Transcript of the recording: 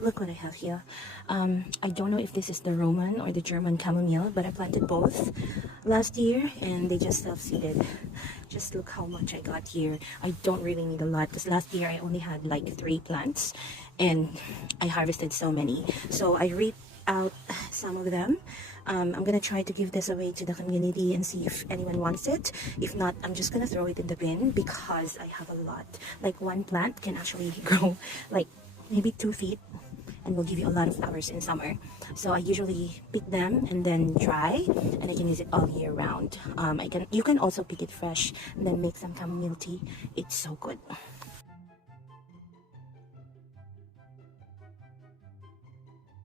look what I have here. I don't know if this is the Roman or the German chamomile, but I planted both last year and they just self-seeded. Just look how much I got here. I don't really need a lot because last year I only had like 3 plants and I harvested so many. So I reaped out some of them. I'm gonna try to give this away to the community and see if anyone wants it. If not, I'm just gonna throw it in the bin because I have a lot. Like one plant can actually grow like maybe 2 feet and will give you a lot of flowers in summer. So I usually pick them and then dry, and I can use it all year round. You can also pick it fresh and then make some chamomile tea. It's so good.